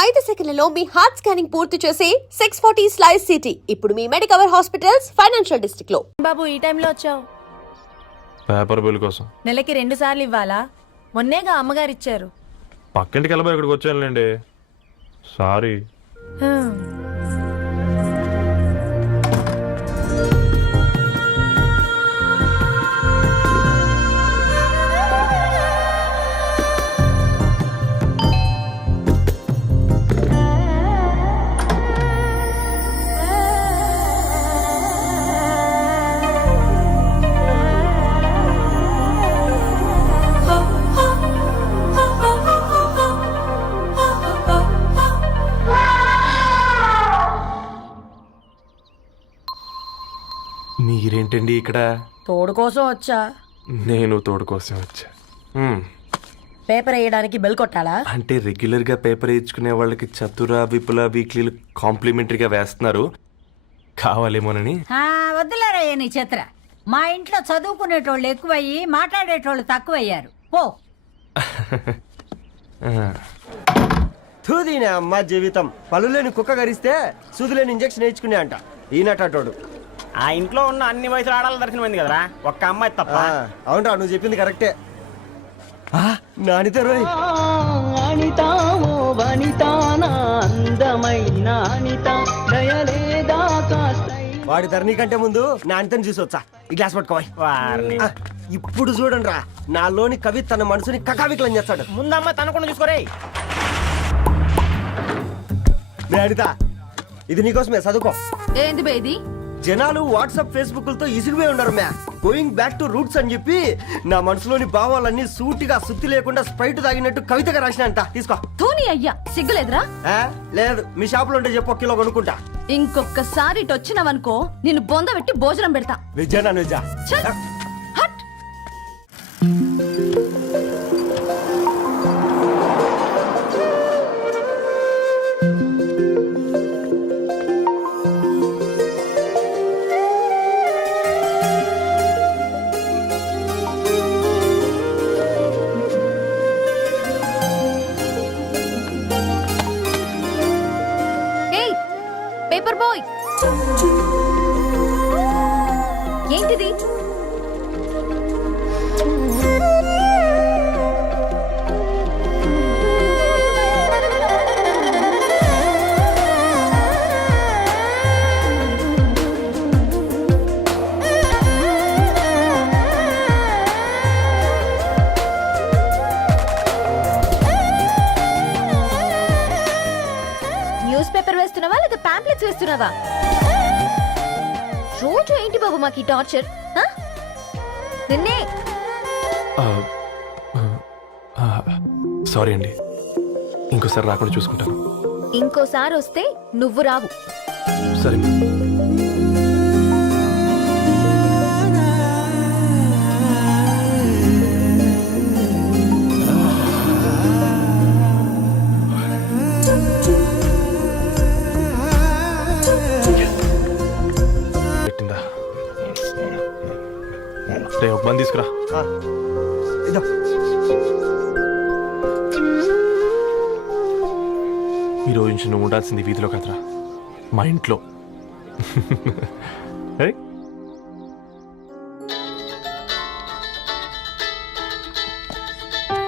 5 సెకన్లలో మీ heart scanning పూర్తి చేసి 640 స్లైస్ సిటీ ఇప్పుడు మీ మెడికవర్ హాస్పిటల్స్ ఫైనాన్షియల్ డిస్ట్రిక్ట్ లో. బాబు ఈ టైంలో వచ్చావు? పేపర్ బిల్ కోసం. నెలకి 2 సార్లు ఇవ్వాలా? మొన్నేగా అమ్మగారు ఇచ్చారు. పక్కింటికి వెళ్ళబోయి ఇక్కడికి వచ్చానులేండి. సారీ. మీరేంటండి ఇక్కడ? తోడు కోసం వచ్చా. నేను తోడు కోసం వచ్చా. పేపర్ వేయడానికి బెల్ కొట్టాలా? అంటే రెగ్యులర్ గా పేపర్ వేయించుకునే వాళ్ళకి చతుర విపుల వీక్లీలు కాంప్లిమెంటరీగా వేస్తున్నారు, కావాలేమోనని. వద్దులేరయ్య నీ చిత్ర. మా ఇంట్లో చదువుకునేటోళ్ళు ఎక్కువయ్యి మాట్లాడేటోళ్ళు తక్కువయ్యారు. పో. తూదీనే అమ్మ జీవితం. పళ్ళులేని కుక్క గరిస్తే సూదులేని ఇంజక్షన్ వేయించుకునే అంట ఈనటోడు. ఆ ఇంట్లో ఉన్న అన్ని వయసుల ఆడాల దర్శనమైంది కదరా, ఒక్క అమ్మాయి తప్ప. అవునరా, నువ్వు చెప్పింది కరెక్టే. నానిత రోయ్, వాడి ధరణి కంటే ముందు నానితని చూసి వచ్చా. ఈ గ్లాస్ పట్టుకోవాలి. ఇప్పుడు చూడండి రా, నాలోని కవి తన మనసుని కకావికలం చేస్తాడు. ముందమ్మ తనకుండా చూసుకోరే. నానిత, ఇది నీకోసమే, చదువుకో. ఏంది బేది? జనాలు వాట్సాప్ ఫేస్బుక్లతో ఇసిగిపోయి ఉన్నారు మ్యా. గోయింగ్ బ్యాక్ టు రూట్స్ అని చెప్పి నా మనసులోని భావాలన్నీ సూటిగా సుత్తి లేకుండా స్ప్రైట్ తాగినట్టు కవితగా రాసినంట. తీసుకో. ధోని అయ్యా, సిగ్గులేదురా? లేదు, మీ షాప్ లో ఉంటే చెప్పు, 1 కిలో కొనుక్కుంటా. ఇంకొకసారి ఇటు వచ్చినావనుకో నిన్ను బొంద పెట్టి భోజనం పెడతా. వెజ్జా నాన్ వెజ్జా? హట్. పేపర్ బాయ్, ఏంటిది? న్యూస్ పేపర్ వేస్తున్నావా లేదా పాంప్లెట్స్ వేస్తున్నావా? రోజు ఏంటి బాబు మాకు టార్చర్? నిన్నే. సారీ అండి, ఇంకోసారి రాకుండా చూసుకుంటాను. ఇంకోసారి వస్తే నువ్వు రావు. సరే. రే, ఒక బంద్ తీసుకురా. ఇదో. ఈరోజు నుంచి నువ్వు ఉండాల్సింది వీధిలో కదరా, మా ఇంట్లో.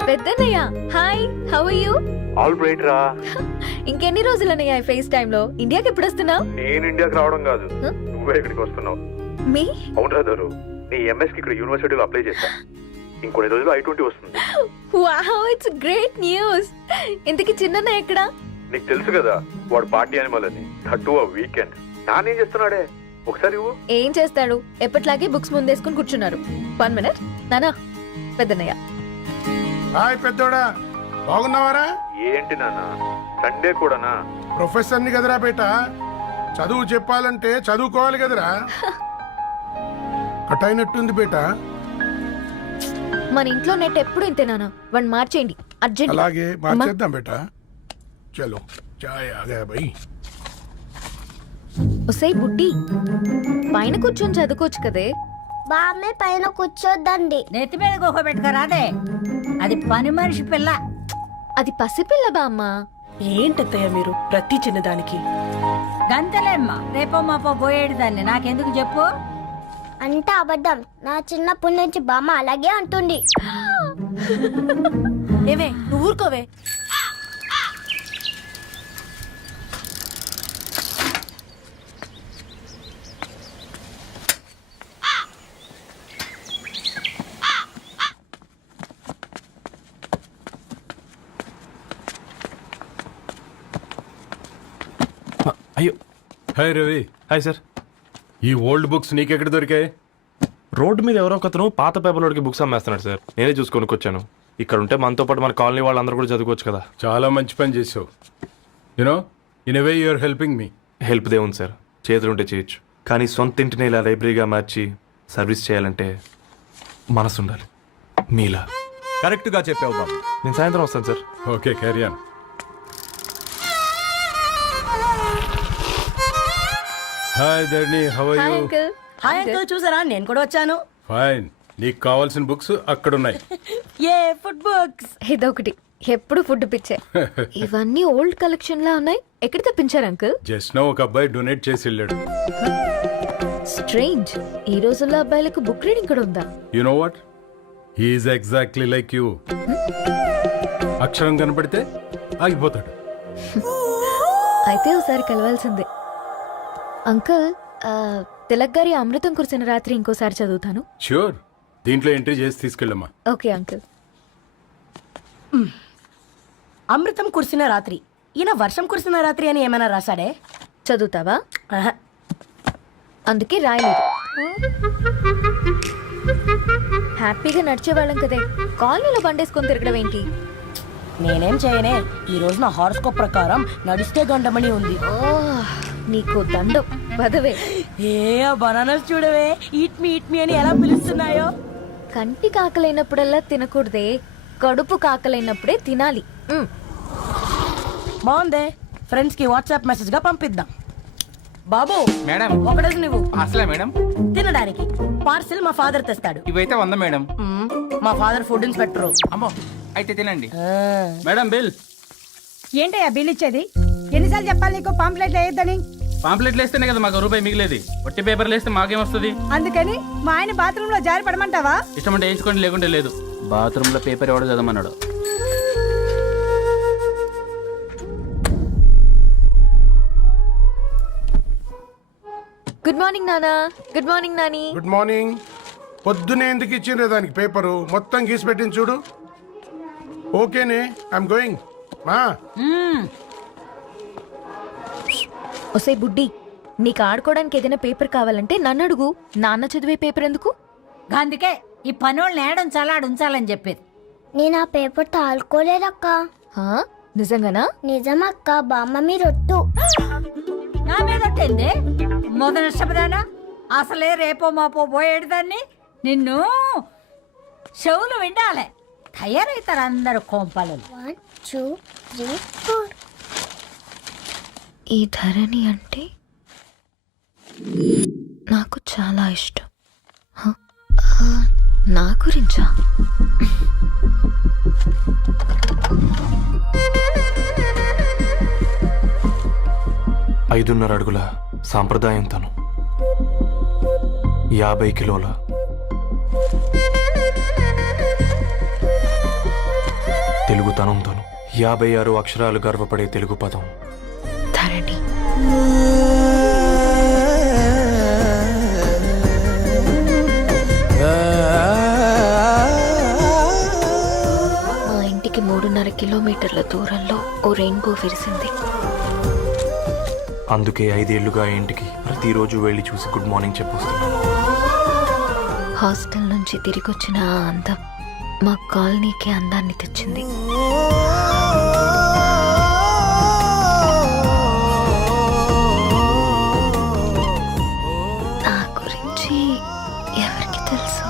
పెద్దన్నయ్య, hi, how are you? All right రా. ఇంకెన్ని రోజులన్నయ్య ఫేస్ టైమ్ లో? ఇండియాకి ఎప్పుడు వస్తున్నావు? నేను ఇండియాకి రావడం కాదు, నువ్వే ఇక్కడికి వస్తున్నావు. మీ? అవునరా దరు, నీ ఎంఎస్ కి ఇక్కడ యూనివర్సిటీలో అప్లై చేశా. ఇంకొన్ని రోజులు I-20 వస్తుంది. Wow, it's great news. ఇంతకీ చిన్నన్నయ్య ఎక్కడ? నీకు తెలుసు కదా, వాడు పార్టీ అనిమల్ అని. థర్టూ వీకెండ్. నానేం చేస్తున్నాడే, ఒకసారి ఇవ్వు. ఏం చేస్తాడు, ఎప్పట్లాగే బుక్స్ ముందేసుకుని కూర్చున్నారు. 1 మినిట్. నానా, పెద్దన్నయ్య. హాయ్ పెద్దోడా, బాగున్నావారా? ఏంటి నాన్న, సండే కూడానా? ప్రొఫెసర్ ని కదరా బేట, చదువు చెప్పాలంటే చదువుకోవాలి కదరా. కట్ అయినట్టుంది బేట. మన ఇంట్లో నెట్ ఎప్పుడు ఇంతే నాన్న, వన్ మార్చేయండి అర్జెంట్. అలాగే మార్చేద్దాం బేట. చలో చాయ్ ఆగా భయ్. ఒసేయ్ బుడ్డి, పైన కూర్చొని చదువుకోవచ్చు కదే. బామ్మే పైన కూర్చోద్దండి. నెత్తి మీద గుహ పెట్టుకోరాదే, అది పని మనిషి పిల్ల. అది పసిపిల్ల బామ్మ. ఏంటత్తయ్య మీరు ప్రతి చిన్నదానికి గంతలేమ్మా రేపో మాపో పోయేడు దాన్ని నాకెందుకు చెప్పు. అంత అబద్ధం. నా చిన్నప్పటి నుంచి బామ్మ అలాగే అంటుంది. ఏవే నువ్వు ఊరుకోవే. అయ్యో హాయ్ రవి, హాయ్ సార్. ఈ ఓల్డ్ బుక్స్ నీకెక్కడ దొరికాయి? రోడ్డు మీద ఎవరో ఒకతను పాత పేపర్లోకి బుక్స్ అమ్మేస్తున్నాడు సార్. నేనే చూసుకొని వచ్చాను. ఇక్కడ ఉంటే మనతో పాటు మన కాలనీ వాళ్ళందరూ కూడా చదువుకోవచ్చు కదా. చాలా మంచి పని చేసావు. You know in a way you are helping me. Help దేవుంది సార్, చేతులుంటే చేయొచ్చు. కానీ సొంత ఇంటిని ఇలా లైబ్రరీగా మార్చి సర్వీస్ చేయాలంటే మనసు ఉండాలి. మీలా. కరెక్ట్గా చెప్పావు బాబు. నేను సాయంత్రం వస్తాను sir. Okay, carry on. Hi Dharni, how are hi you? Uncle. Hi uncle, చూసారా నేను కూడా వచ్చాను. ఫైన్. నీకు కావాల్సిన బుక్స్ అక్కడ ఉన్నాయి. ఏ ఫుడ్ బుక్స్. ఇదొకటి, ఎప్పుడు ఫుడ్ పిచ్చే. ఇవన్నీ ఓల్డ్ కలెక్షన్ లా ఉన్నాయి. ఎక్కడ తెప్పించారు అంకుల్? జస్ట్ నో ఒక అబ్బాయి డొనేట్ చేసి వెళ్ళాడు. స్ట్రేంజ్, ఈ రోజుల్లో అబ్బాయిలకు బుక్ రీడింగ్ కూడా ఉందా? You know what, he's exactly like you. అక్షరం కనపడితే ఆగిపోతాడు. అయితే ఒకసారి కలవాల్సిందే. అంకుల్, తిలక్ గారి అమృతం కురిసిన రాత్రి ఇంకోసారి చదువుతాను. ష్యూర్, దీంట్లో ఎంట్రీ చేసి తీసుకెళ్ళమ్మా. Okay uncle. అమృతం కురిసిన రాత్రి. ఈయన వర్షం కురిసిన రాత్రి అని ఏమైనా రాశాడే? చదువుతావా? ఆహా. అందుకే రాయలేదు. హ్యాపీగా నడిచేవాళ్ళం కదే, కాలనీలో బండేసుకొని తిరగడం ఏంటి? నేనేం చేయనే, ఈ రోజు నా హారోస్కోప్ ప్రకారం నడిస్తే గండమణి ఉంది. ఓ, నీకు దండం పదవే. ఏ బనానాస్ చూడవే, ఈట్ మీ అని ఎలా పిలుస్తున్నాయో. కంటి కాకలైనప్పుడల్లా తినకూడదే, కడుపు కాకలైనప్పుడే తినాలి. బాగుందే, ఫ్రెండ్స్ కి వాట్సాప్ మెసేజ్ గా పంపిద్దాం. బాబు మేడం ఒకడేసి నువ్వు అసలే మేడం తినడానికి పార్సిల్ మా ఫాదర్ తెస్తాడు. ఇవైతే 100 మేడం. మా ఫాదర్ ఫుడ్ ఇన్స్పెక్టర్. అమ్మో అయితే తినండి మేడం. బిల్ ఏంటయ్యా బిల్ ఇచ్చేది? ఎన్నిసార్లు చెప్పాలి నీకు పాంప్లెట్ వేయొద్దని? పాంప్లెట్లు వేస్తేనే కదా మాకు రూపాయి మిగిలేది. ఒట్టి పేపర్లు వేస్తే మాకేమొస్తుంది? అందుకని మా ఆయన బాత్రూమ్ లో జారి పడమంటావా? ఇష్టం అంటే వేయించుకోండి, లేకుంటే లేదు. బాత్రూమ్ లో పేపర్ ఎవడో చదవమన్నాడు. గుడ్ మార్నింగ్ నానా. Good morning Nani. Good morning. పొద్దునే ఎందుకు ఇచ్చిండ్రే దానికి పేపరు? మొత్తం గీసి పెట్టింది చూడు. ఓకేనే, ఐఎమ్ గోయింగ్. మా ఒసే బుడ్డి, నీకు ఆడుకోవడానికి ఏదైనా పేపర్ కావాలంటే నన్ను అడుగు. నాన్న చదివే పేపర్ ఎందుకు? అందుకే ఈ పనోళ్ళని ఏడుంచాలా ఉంచాలని చెప్పేది. నేను ఆ పేపర్ తాలుకోలేదక్క. హా? నిజంగానా? నిజమక్క, బామ్మ మీరొట్టు. నా మీద ఒట్టేంది? మొదటి నష్టపదానా? అసలే రేపో మాపో పోయేడు దాన్ని. నిన్ను చెవులు వినాలే, తయారవుతారు అందరు కోంపాలు. 1 2 3 4. ఈ ధరణి అంటే నాకు చాలా ఇష్టం. హ? నా గురించా? 5.5 అడుగుల సాంప్రదాయం తను, 50 కిలోల తెలుగుతనం తను, 56 అక్షరాలు గర్వపడే తెలుగు పదం ధరణి. మా ఇంటికి 3.5 కిలోమీటర్ల దూరంలో ఓ రెయిన్బో విరిసింది. అందుకే 5 ఏళ్లుగా ఇంటికి ప్రతిరోజు వెళ్ళి చూసి గుడ్ మార్నింగ్ చెప్పొస్తున్నాను. హాస్టల్ నుంచి తిరిగొచ్చిన ఆ అందం మా కాలనీకి అందాన్ని తెచ్చింది. నా గురించి ఎవరికి తెలుసు?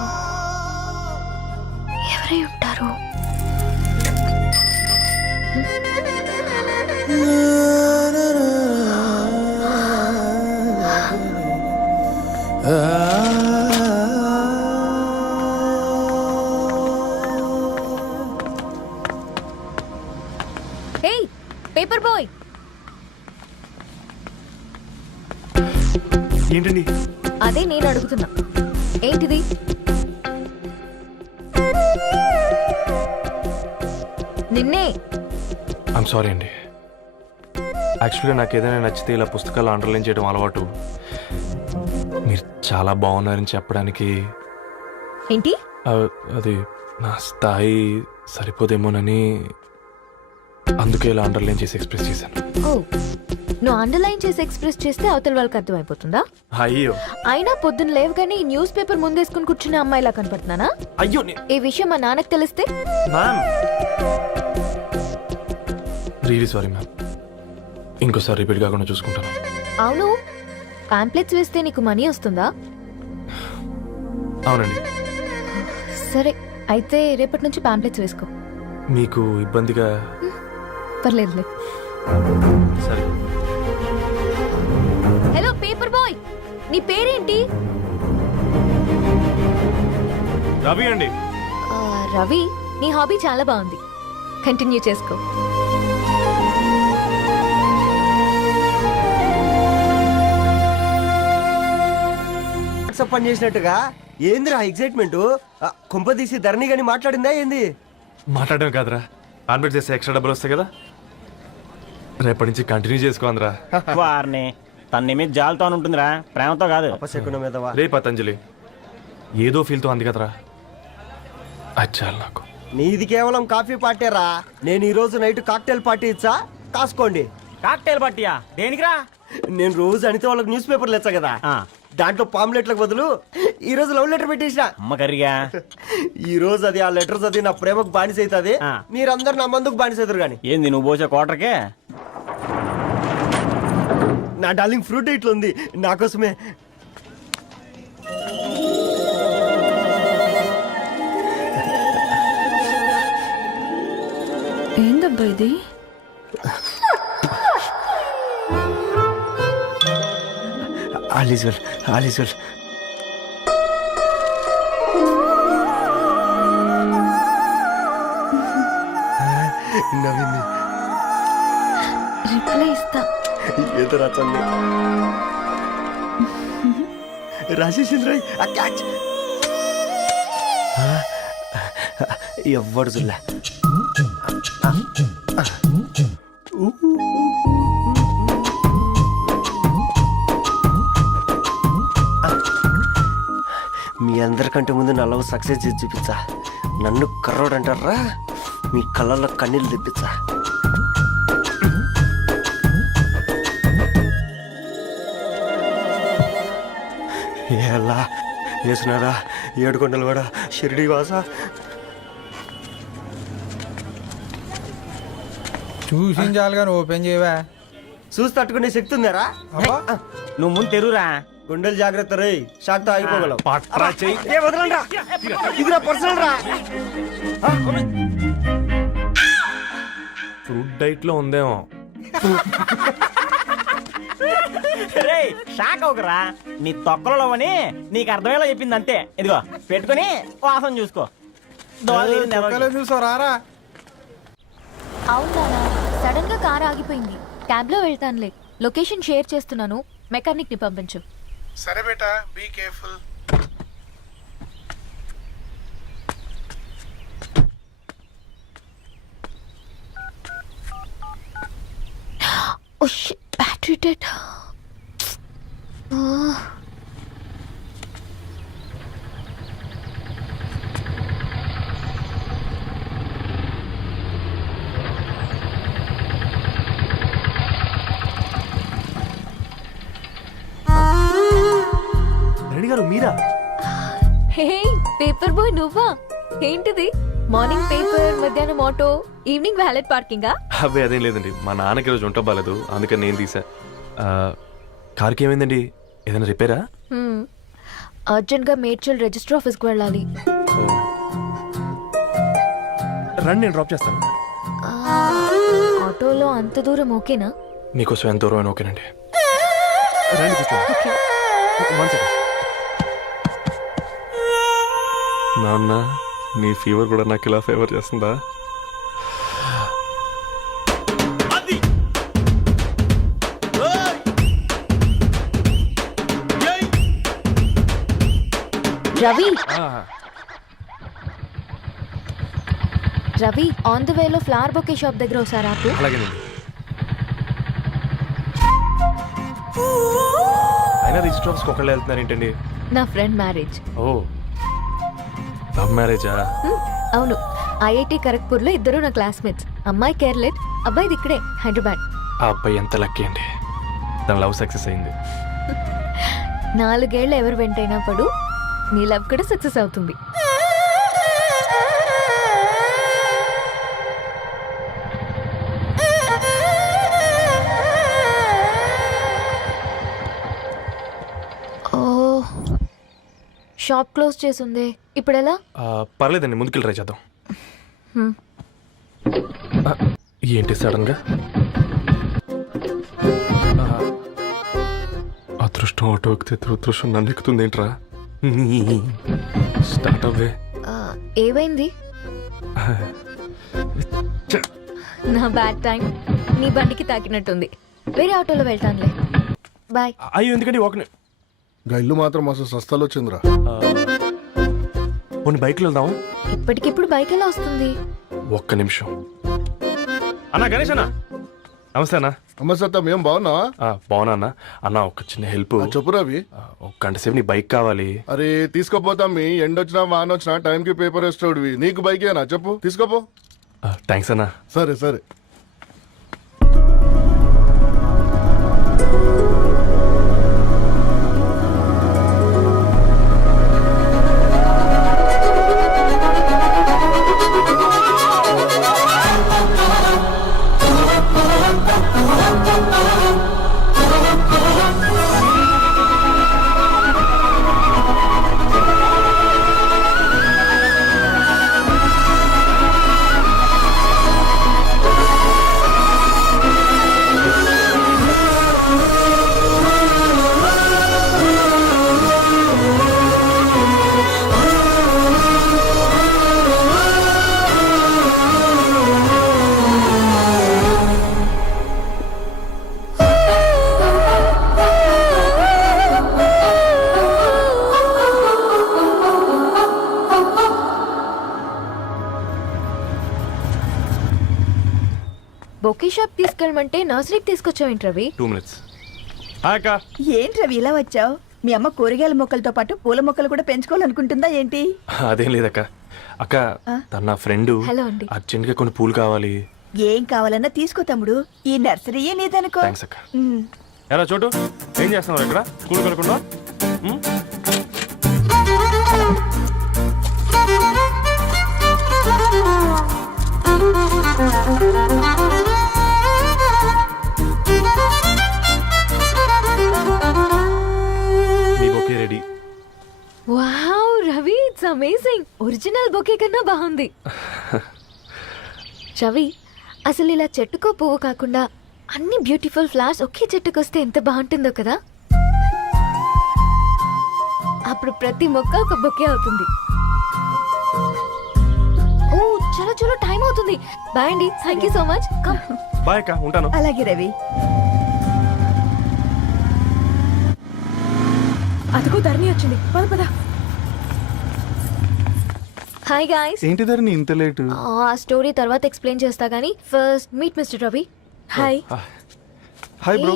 ఎవరై ఉంటారు? పేపర్ ఏంటండి? అదే నేను అడుగుతున్నా, ఏంటిది? నిన్నే. ఐమ్ సారీ అండి. యాక్చువల్గా నాకు ఏదైనా నచ్చితే ఇలా పుస్తకాలు అండర్లైన్ చేయడం అలవాటు. మీరు చాలా బాగున్నారని చెప్పడానికి ఏంటి? అది నా స్థాయి సరిపోదేమోనని అందుకే ఇలా అండర్లైన్ చేసి ఎక్స్ప్రెస్ చేశాను. ఓ, నువ్వు అండర్లైన్ చేసి ఎక్స్ప్రెస్ చేస్తే అవతల వాళ్ళకి అర్థమైపోతుందా? అయ్యో అయినా పొద్దున్న లేవగానే ఈ న్యూస్ పేపర్ ముందేసుకుని కూర్చునే అమ్మాయిలా కనపడుతున్నానా? అయ్యో ఈ విషయం మా నాన్నకి తెలిస్తే? Ma'am really sorry ma'am. ఇంకోసారి రిపీట్ కాకుండా చూసుకుంటాను. అవును, పాంప్లెట్స్ వేస్తే నీకు మనీ వస్తుందా? అవునండి. సరే, అయితే రేపటి నుంచి పాంప్లెట్స్ వేసుకో. మీకు ఇబ్బందిగా? పర్లేదులే. సరే. హలో పేపర్ బాయ్, నీ పేరేంటి? రవి అండి. రవి, నీ హాబీ చాలా బాగుంది, కంటిన్యూ చేసుకో. వాట్సాప్ పని చేసినట్టుగా ఏందిరా ఎక్సైట్మెంట్? కుంప తీసి ధరణి గాని మాట్లాడిందా ఏంది? మాట్లాడడం కాదురా, కాన్వర్ట్ చేస్తే ఎక్స్ట్రా డబ్బులు వస్తాయి కదా, రేపటి నుంచి కంటిన్యూ చేసుకోందిరా. వారిని తన మీద జాలతో ఉంటుందిరా, ప్రేమతో కాదు. అపశకునం మీదవా? రే పతంజలి, ఏదో ఫీల్తో అంది కదరా, అది చాలు నాకు. నీది కేవలం కాఫీ పార్టీరా. నేను ఈ రోజు నైట్ కాక్టైల్ పార్టీ ఇచ్చా, కాసుకోండి. కాక్టైల్ పట్టియా దేనికిరా? నేను రోజు అనితే వాళ్ళకి న్యూస్ పేపర్లు ఇచ్చా కదా, దాంట్లో పాంప్లెట్లకు బదులు ఈ రోజు లవ్ లెటర్ పెట్టేసిన. అమ్మ కర్రీగా ఈ రోజు అది ఆ లెటర్ చదివి నా ప్రేమకు బానిస అవుతుంది. మీరందరు నా మందుకు బానిస అవుతారు కానీ. ఏంది నువ్వు పోసే కోటర్కే? నా డార్లింగ్ ఫ్రూట్ ఇట్లా ఉంది నా కోసమే. ఏందబ్బా ఇది? All is well, all is well. నవ్వింది. రిప్లై ఇస్తా. ఏదో రాచండి రాజేసింద్ర క్యాచ్. ఎవ్వడు చూడలే. మీ అందరికంటే ముందు నా లవ్ సక్సెస్ చేసి చూపించా. నన్ను కర్రోడు అంటారా, మీ కళ్ళల్లో కన్నీళ్ళు తెప్పించా. ఎలా వేసినారా ఏడుకొండలు కూడా షిరిడి వాస. చూసించాలి కానీ ఓపెన్ చేయవా? చూసి తట్టుకునే శక్తి ఉందారా? నువ్వు ముందు తెరురా. గుండెలు జాగ్రత్త రే, షాక్తో ఆగిపోగలవు. పట్రా చెయ్యి. వదలండ్రా, ఇది నా పర్సనల్ రా. ఫ్రూట్ డైట్ లో ఉందేమో. రే షాక్ అవుకరా, నీ తొక్కలలో అని నీకు అర్థమయ్యేలా చెప్పింది అంతే. ఇదిగో పెట్టుకుని వాసన చూసుకో. చూసారా? అవునా, సడన్ గా కార్ ఆగిపోయింది. క్యాబ్ లో వెళ్తానులే, లొకేషన్ షేర్ చేస్తున్నాను, మెకానిక్ ని పంపించు. సరే బేటా, be careful. Oh shit, battery dead. Reddy గారు మీరా? హే పేపర్ బాయ్, నువ్వా? ఏంటిది? మార్నింగ్ పేపర్, మధ్యాహ్నం ఆటో, ఈవినింగ్ వ్యాలెట్ పార్కింగా? అబ్బాయి అదేం లేదండి, మా నాన్నకి రోజు వంట బాగాలేదు, అందుకని నేను తీసా. కార్కి ఏమైందండి? ఏదైనా రిపేరా? అర్జెంట్ గా మేడ్చల్ రిజిస్టర్ ఆఫీస్కి వెళ్ళాలి. రండి, నేను డ్రాప్ చేస్తాను. ఆటోలో అంత దూరం ఓకేనా? మీకోసం ఎంత దూరం అయినా ఓకేనండి. రండి కూర్చోండి. One second. నాన్న, నీ ఫీవర్ కూడా నాకు ఇలా ఫేవర్ చేస్తుందా? రవి ఆ, రవి ఆన్ ద వేలో ఫ్లవర్ బొకే షాప్ దగ్గర ఒకసారి ఆపు. అలాగేనండి. అయినా రిజిస్టర్ ఆఫీస్కి ఒకళ్ళు వెళ్తున్నారు ఏంటండి? నా ఫ్రెండ్ మ్యారేజ్. ఓ, లవ్ మ్యారేజా? అవును, ఐఐటి ఖరగ్పూర్లో ఇద్దరు నా క్లాస్మేట్స్. అమ్మాయి కేర్లెట్, అబ్బాయిది ఇక్కడే హైదరాబాద్. ఆ అబ్బాయి ఎంత లక్కీ అండి, తన లవ్ సక్సెస్ అయింది. 4 ఏళ్ళు ఎవరు వెంటైనా పడు, నీ లవ్ కూడా సక్సెస్ అవుతుంది. ఓ, షాప్ క్లోజ్ చేసింది, ఇప్పుడు ఎలా? పర్లేదండి, ముందుకెళ్ళి ట్రై చేద్దాం. ఆ, ఏంటి సడన్గా? అదృష్టం ఆటో ఎక్కితే దురదృష్టం నన్ను ఎక్కుతుంది ఏంట్రా? స్టార్ట్ అవ్వే. ఏమైంది? నా బ్యాడ్ టైం నీ బండికి తాకినట్టుంది. వేరే ఆటోలో వెళ్తానులే, బాయ్. అయ్యో ఎందుకండి ఒక ఇల్లు మాత్రం అసలు సస్తాలో వచ్చిందిరా. కొన్ని బైక్లో వెళ్దాం. ఇప్పటికిప్పుడు బైక్ ఎలా వస్తుంది? ఒక్క నిమిషం. అన్నా గణేష్ అన్న, నమస్తే అన్న. అమ్మసత్తం ఏం బాగున్నావా? బాగున్నా అన్న. అన్న ఒక చిన్న హెల్ప్. చెప్పు రవి. ఒక గంట సేపు నీ బైక్ కావాలి. అరే తీసుకోపోతాం, మీ ఎండొచ్చినా వాన వచ్చినా టైంకి పేపర్ వేస్తాడువి. నీకు బైకేనా చెప్పు, తీసుకోపో. థ్యాంక్స్ అన్న. సరే సరే. బొకే షాప్ తీసుకెళ్ళమంటే నర్సరీకి తీసుకొచ్చావేంటి రవి? 2 minutes. హాయ్ అక్క. ఏంటి రవి ఇలా వచ్చావు? మీ అమ్మ కూరగాయల మొక్కలతో పాటు పూల మొక్కలు కూడా పెంచుకోవాలనుకుంటుందా ఏంటి? అదేం లేదక్క. అక్క తన నా ఫ్రెండ్, హలో అండి. అర్జెంట్గా కొన్ని పూలు కావాలి. ఏం కావాలన్నా తీసుకో తమ్ముడు, ఈ నర్సరీయే నీదనుకో. థ్యాంక్స్ అక్క. ఎలా చోటు, ఏం చేస్తున్నావు ఇక్కడ? స్కూల్ కనుకుండా మీ bouquet ready. Wow Ravi, it's amazing. Original bouquet కన్నా బాగుంది. రవి, అసలు ఇలా చెట్టుకో పువ్వు కాకుండా అన్ని బ్యూటిఫుల్ ఫ్లవర్స్ ఒకే చెట్టుకొస్తే ఎంత బాగుంటుందో కదా. అప్పుడు ప్రతి మొక్క ఒక బొకే అవుతుంది. ఓ చలో చలో, టైం అవుతుంది. బాయ్ అండి, thank you so much. Come. Bye అక్క, ఉంటాను. అలాగే రవి. అదిగో ధరణి వచ్చింది, పద పద. Hi guys. ఏంటి ధరణి ఇంత లేటు? ఆ స్టోరీ తర్వాత ఎక్స్ప్లెయిన్ చేస్తా గానీ first meet mister Ravi. Hi. Hi bro.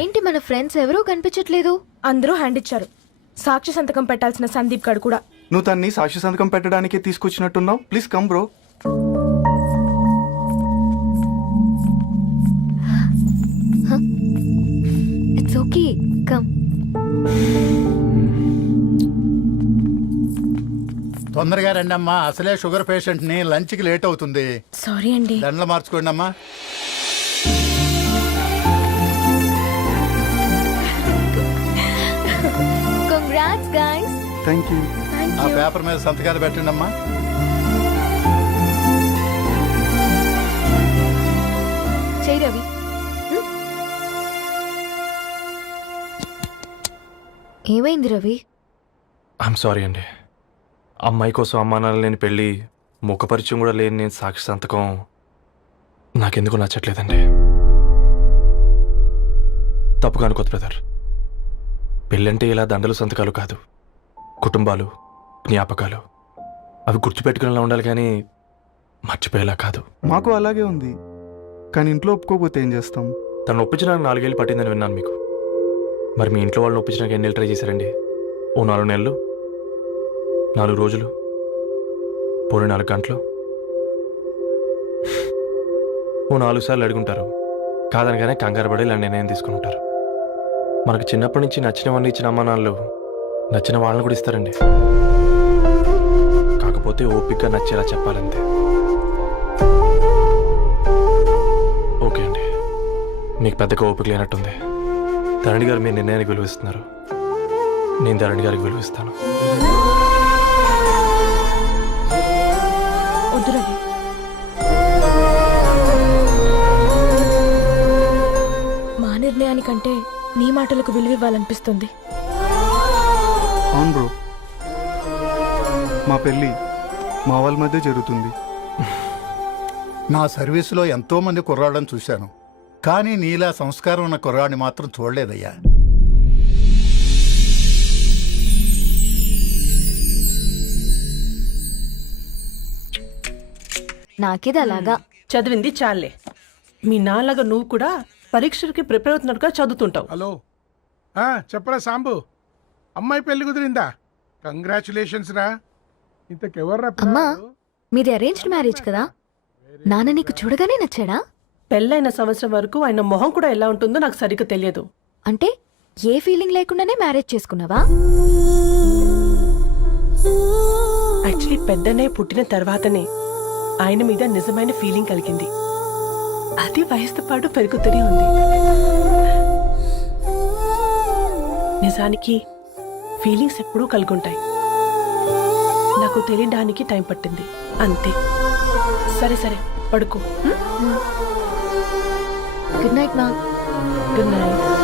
ఏంటి మన ఫ్రెండ్స్ ఎవరూ కనిపించట్లేదు? అందరూ హ్యాండ్ ఇచ్చారు. సాక్షి సంతకం పెట్టాల్సిన సందీప్ గడు కూడా. నువ్వు తన్ని సాక్షి సంతకం పెట్టడానికే తీసుకొచ్చినట్టున్నావు. Please come bro. It's okay, come. తొందరగా రండి అమ్మా, అసలే షుగర్ పేషెంట్ ని, లంచ్ కి లేట్ అవుతుంది. సారీ అండి. దండలు మార్చుకోండి అమ్మా. Congrats guys. Thank you. ఆ పేపర్ మీద సంతకాలు పెట్టండి అమ్మా. చెయ్ రవి. ఏమైంది రవి? ఐఎమ్ సారీ అండి. అమ్మాయి కోసం అమ్మానాలు లేని పెళ్ళి, ముఖపరిచయం కూడా లేని నేను సాక్షి సంతకం నాకెందుకు నచ్చట్లేదండి. తప్పుగా అనుకోదు బ్రదర్. పెళ్ళంటే ఇలా దండలు సంతకాలు కాదు, కుటుంబాలు, జ్ఞాపకాలు. అవి గుర్తుపెట్టుకునేలా ఉండాలి కానీ మర్చిపోయేలా కాదు. మాకు అలాగే ఉంది, కానీ ఇంట్లో ఒప్పుకోకపోతే ఏం చేస్తాం? తను ఒప్పించడానికి 4 ఏళ్ళు పట్టిందని విన్నాను మీకు. మరి మీ ఇంట్లో వాళ్ళని ఒప్పించడానికి ఎన్ని ఏళ్ళు ట్రై చేశారండి? ఓ 4 నెలలు, 4 రోజులు, పోనీ 4 గంటలు, ఓ 4 సార్లు అడుగుంటారు. కాదనగానే కంగారు పడి ఇలా నిర్ణయం తీసుకుని ఉంటారు. మనకు చిన్నప్పటి నుంచి నచ్చినవన్నీ ఇచ్చిన అమ్మ నాన్నలు నచ్చిన వాళ్ళని కూడా ఇస్తారండి. కాకపోతే ఓపికగా నచ్చేలా చెప్పాలంతే. ఓకే అండి, మీకు పెద్దగా ఓపిక లేనట్టుంది. ధరణి గారు మీ నిర్ణయానికి విలువిస్తున్నారు, నేను ధరణి గారికి విలువిస్తాను. వద్దు రవి, మా నిర్ణయానికంటే నీ మాటలకు విలువివ్వాలనిపిస్తుంది. అవును బ్రో, మా పెళ్ళి మా వాళ్ళ మధ్య జరుగుతుంది. నా సర్వీసులో ఎంతో మంది కుర్రాళ్ళని చూశాను, కానీ నీలా సంస్కారం ఉన్న కుర్రాడిని మాత్రం చూడలేదయ్యా. నాకేది అలాగా. చదివింది చాలే. మీ నాన్నగా నువ్వు కూడా పరీక్షలకి ప్రిపేర్ అవుతున్నట్టుగా చదువుతుంటావు. హలో, చెప్పరా సాంబు, అమ్మాయి పెళ్లి కుదిరిందా? కంగ్రాచులేషన్స్ రా. ఇంతకెవర్రా అమ్మా, పిల్లాడు? మీది అరేంజ్డ్ మ్యారేజ్ కదా? నాన్న నీకు చూడగానే నచ్చాడా? పెళ్ళైన సంవత్సరం వరకు ఆయన మొహం కూడా ఎలా ఉంటుందో నాకు సరిగ్గా తెలియదు. అంటే ఏ ఫీలింగ్ లేకుండానే మ్యారేజ్ చేసుకున్నావా? యాక్చువల్లీ పెద్దనే పుట్టిన తర్వాతనే ఆయన మీద నిజమైన ఫీలింగ్ కలిగింది. అది వయసుతో పాటు పెరుగుతూనే ఉంది. నిజానికి ఫీలింగ్స్ ఎప్పుడూ కలుగుంటాయి. నాకు తెలియడానికి టైం పట్టింది అంతే. సరే సరే, పడుకో. గుడ్ నైట్ మా. Good night.